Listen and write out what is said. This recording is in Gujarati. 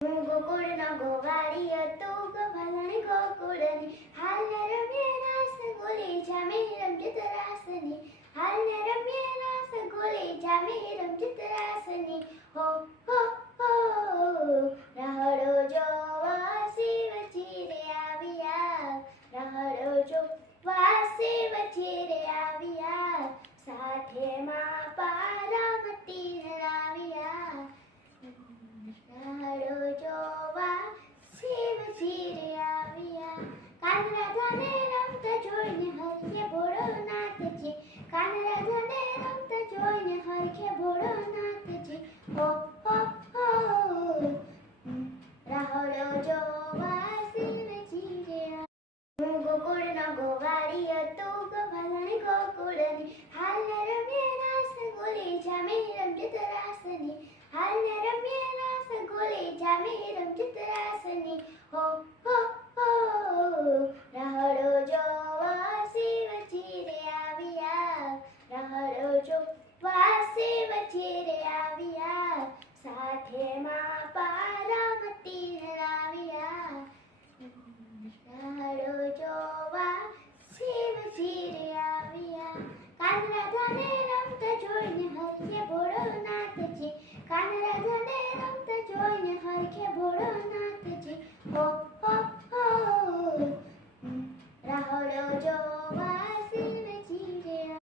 હું ગોકુળનો ગોવાળિયો તું ગોવાળણી ગોકુળની હાલને રમ્યે રાસ ગોલી જામી રમજત રાસની હાલને રમ્યે રાસ ગોલી જામી રમજત રાસની હો હો હો રાહડો જોવા શિવજી રે આવ્યા રાહડો જોવા શિવજી રે આવ્યા સાથે માં પાર્વતી આવ્યા રાહડો જોવા શિવજી રે આવ્યા કાન રાધાને રમતા જોઈને હરખે ભોળોનાથજી કાન રાધાને રમતા જોઈને હરખે ભોળોનાથજી હો હો હો રાહડો જોવા શિવજી રે હું ગોકુળનો ગોવાળિયો તું ગોવાળણી ગોકુળની હાલને રમ્યે રાસ ગોલી જામી રમજત રાસની હાલને રમ્યે રાસ ગોલી જામી રમજત રાસની હો હો હો રાહડો જો